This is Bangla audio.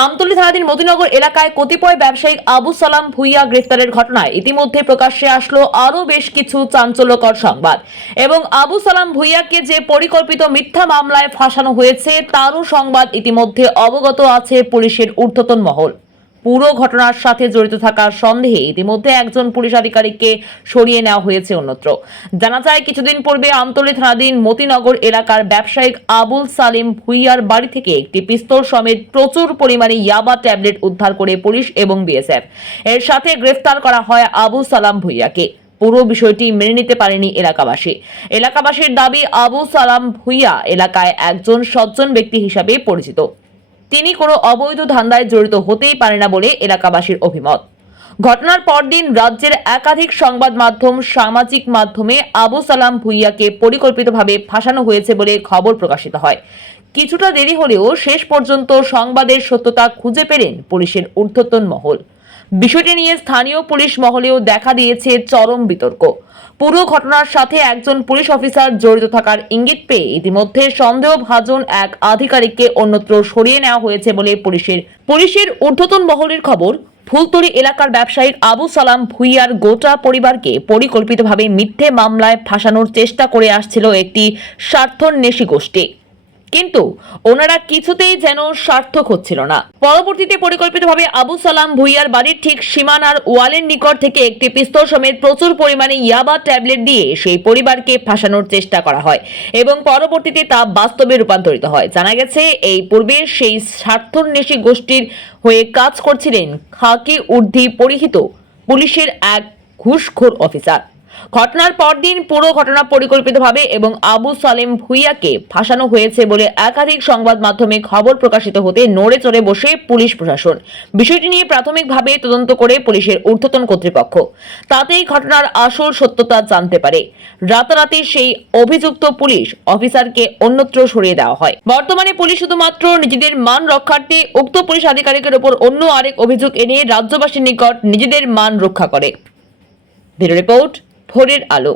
আমতলী থানাধীন মতিনগর এলাকায় কতিপয় ব্যবসায়িক আবু সালাম ভুইয়া গ্রেফতারের ঘটনায় ইতিমধ্যে প্রকাশ্যে আসলো আরও বেশ কিছু চাঞ্চল্যকর সংবাদ। এবং আবু সালাম ভুইয়াকে যে পরিকল্পিত মিথ্যা মামলায় ফাঁসানো হয়েছে, তারও সংবাদ ইতিমধ্যে অবগত আছে পুলিশের ঊর্ধ্বতন মহল। পুরো ঘটনার সাথে জড়িত থাকার সন্দেহে ইতিমধ্যে একজন পুলিশ আধিকারিককে সরিয়ে নেওয়া হয়েছে অন্যত্র। জানা যায়, কিছুদিন পূর্বে আমতলী থানাধীন মতিনগর এলাকার ব্যবসায়িক আবুল সালিম ভুইয়ার বাড়ি থেকে একটি পিস্তল সমেত প্রচুর পরিমাণে ইয়াবা ট্যাবলেট উদ্ধার করে পুলিশ এবং বিএসএফ। এর সাথে গ্রেফতার করা হয় আবু সালাম ভুইয়াকে। পুরো বিষয়টি মেনে নিতে পারেনি এলাকাবাসী। এলাকাবাসীর দাবি, আবু সালাম ভুইয়া এলাকায় একজন সজ্জন ব্যক্তি হিসাবে পরিচিত। তিনি কোনো অবৈধ ধান্দায় জড়িত হতেই পারে না বলে এলাকাবাসীর অভিমত। ঘটনার পরদিন রাজ্যের একাধিক সংবাদ মাধ্যম, সামাজিক মাধ্যমে আবু সালাম ভুইয়াকে পরিকল্পিতভাবে ফাঁসানো হয়েছে বলে খবর প্রকাশিত হয়। কিছুটা দেরি হলেও শেষ পর্যন্ত সংবাদের সত্যতা খুঁজে পেলেন পুলিশের ঊর্ধ্বতন মহল। বিষয়টি নিয়ে স্থানীয় পুলিশ মহলেও দেখা দিয়েছে চরম বিতর্ক। পুরো ঘটনার সাথে একজন পুলিশ অফিসার জড়িত থাকার ইঙ্গিত পেয়ে ইতিমধ্যে সন্দেহভাজন এক আধিকারিককে অন্যত্র সরিয়ে নেওয়া হয়েছে বলে পুলিশের। পুলিশের ঊর্ধ্বতন মহলের খবর, ফুলতলি এলাকার ব্যবসায়িক আবু সালাম ভুইয়ার গোটা পরিবারকে পরিকল্পিতভাবে মিথ্যে মামলায় ফাঁসানোর চেষ্টা করে আসছিল একটি স্বার্থন্বেষী গোষ্ঠী। কিন্তু ওনারা কিছুতেই যেন সার্থক হচ্ছিল না। পরবর্তীতে পরিকল্পিতভাবে আবু সালাম ভুইয়ার বাড়ির ঠিক সীমানার ওয়ালের নিকট থেকে একটি পিস্তল সমেত প্রচুর পরিমাণে ইয়াবা ট্যাবলেট দিয়ে সেই পরিবারকে ফাঁসানোর চেষ্টা করা হয় এবং পরবর্তীতে তা বাস্তবে রূপান্তরিত হয়। জানা গেছে, এই পূর্বে সেই স্বার্থন্বেষী গোষ্ঠীর হয়ে কাজ করছিলেন খাকি উর্ধি পরিহিত পুলিশের এক ঘুষখোর অফিসার। ঘটনার পরদিন পুরো ঘটনা পরিকল্পিতভাবে এবং আবু সালেম ভুইয়াকে ফাঁসানো হয়েছে বলে একাধিক সংবাদ মাধ্যমে খবর প্রকাশিত হতে নড়ে চড়ে বসে পুলিশ প্রশাসন। বিষয়টি নিয়ে প্রাথমিকভাবে তদন্ত করে পুলিশের ঊর্ধ্বতন কর্তৃপক্ষ। তাতেই ঘটনার আসল সত্যতা জানতে পারে। রাতারাতি সেই অভিযুক্ত পুলিশ অফিসারকে অন্যত্র সরিয়ে দেওয়া হয়। বর্তমানে পুলিশ শুধুমাত্র নিজেদের মান রক্ষার্থে উক্ত পুলিশ আধিকারিকের ওপর অন্য আরেক অভিযোগ এনে রাজ্যবাসীর নিকট নিজেদের মান রক্ষা করে। ব্যুরো রিপোর্ট ভোরের আলো।